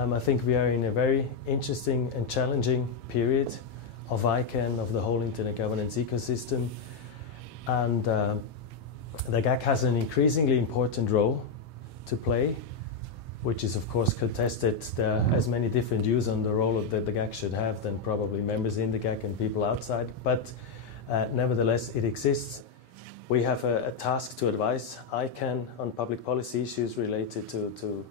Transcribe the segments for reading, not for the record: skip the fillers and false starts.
I think we are in a very interesting and challenging period of ICANN, of the whole internet governance ecosystem. And the GAC has an increasingly important role to play, which is of course contested. There are as many different views on the role that the GAC should have than probably members in the GAC and people outside. But nevertheless, it exists. We have a task to advise ICANN on public policy issues related to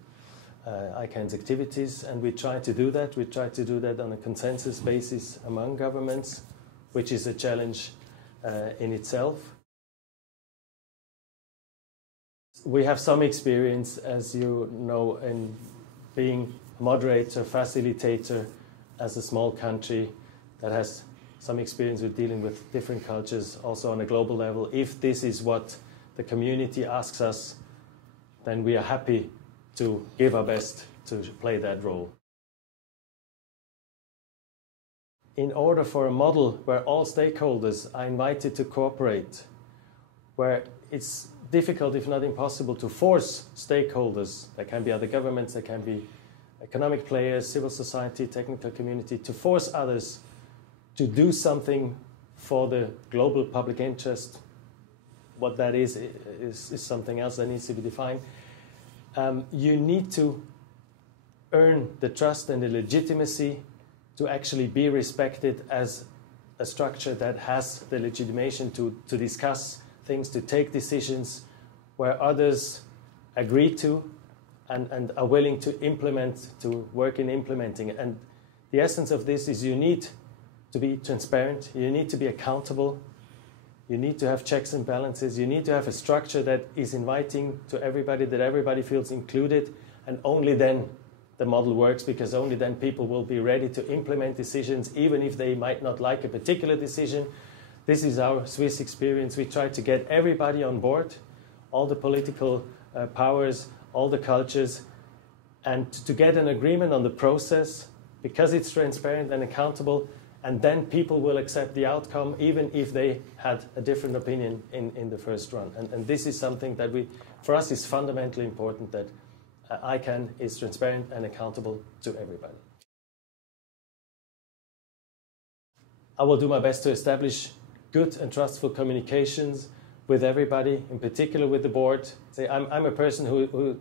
ICANN's activities, and we try to do that. We try to do that on a consensus basis among governments, which is a challenge in itself. We have some experience, as you know, in being moderator, facilitator as a small country that has some experience with dealing with different cultures, also on a global level. If this is what the community asks us, then we are happy to give our best to play that role. In order for a model where all stakeholders are invited to cooperate, where it's difficult, if not impossible, to force stakeholders, there can be other governments, there can be economic players, civil society, technical community, to force others to do something for the global public interest. What that is something else that needs to be defined. You need to earn the trust and the legitimacy to actually be respected as a structure that has the legitimation to discuss things, to take decisions where others agree to and are willing to implement, to work in implementing. And the essence of this is you need to be transparent, you need to be accountable, you need to have checks and balances, you need to have a structure that is inviting to everybody, that everybody feels included, and only then the model works, because only then people will be ready to implement decisions, even if they might not like a particular decision. This is our Swiss experience. We try to get everybody on board, all the political powers, all the cultures, and to get an agreement on the process, because it's transparent and accountable, and then people will accept the outcome, even if they had a different opinion in the first run. And this is something that for us is fundamentally important, that ICANN is transparent and accountable to everybody. I will do my best to establish good and trustful communications with everybody, in particular with the board. I'm a person who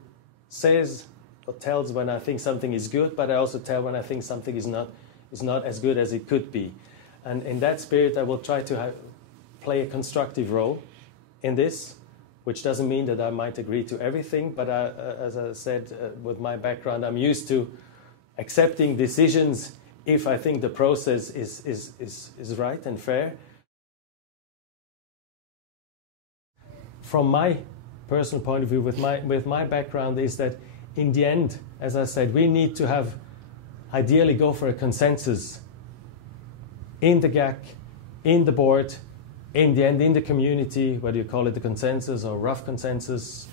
says or tells when I think something is good, but I also tell when I think something is not as good as it could be. And in that spirit, I will try to play a constructive role in this, which doesn't mean that I might agree to everything, but as I said, with my background, I'm used to accepting decisions if I think the process is right and fair. From my personal point of view, with my background, is that in the end, as I said, we need to ideally go for a consensus in the GAC, in the board, in the end in the community, whether you call it the consensus or rough consensus,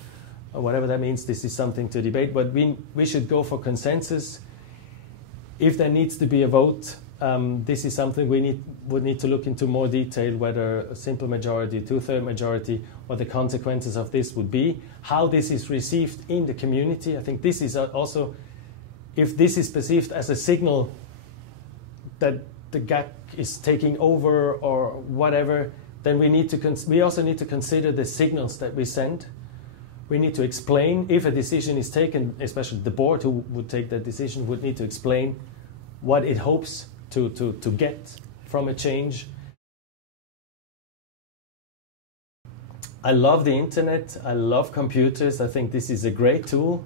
or whatever that means. This is something to debate, but we should go for consensus. If there needs to be a vote, this is something we would need to look into more detail, whether a simple majority, two-thirds majority, what the consequences of this would be, how this is received in the community. I think this is also, if this is perceived as a signal that the GAC is taking over or whatever, then we also need to consider the signals that we send. We need to explain if a decision is taken, especially the board who would take that decision would need to explain what it hopes to get from a change. I love the internet, I love computers, I think this is a great tool,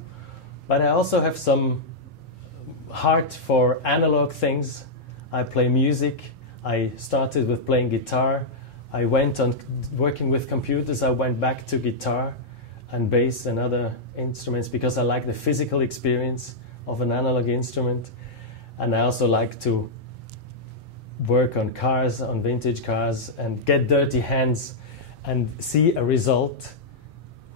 but I also have some heart for analog things. I play music, I started with playing guitar, I went on working with computers, I went back to guitar and bass and other instruments because I like the physical experience of an analog instrument. And I also like to work on cars, on vintage cars, and get dirty hands and see a result.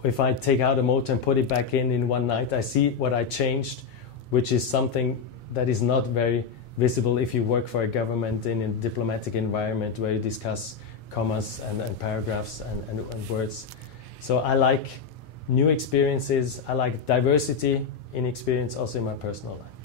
If I take out a motor and put it back in one night, I see what I changed, which is something that is not very visible if you work for a government in a diplomatic environment where you discuss commas and paragraphs and words. So I like new experiences. I like diversity in experience also in my personal life.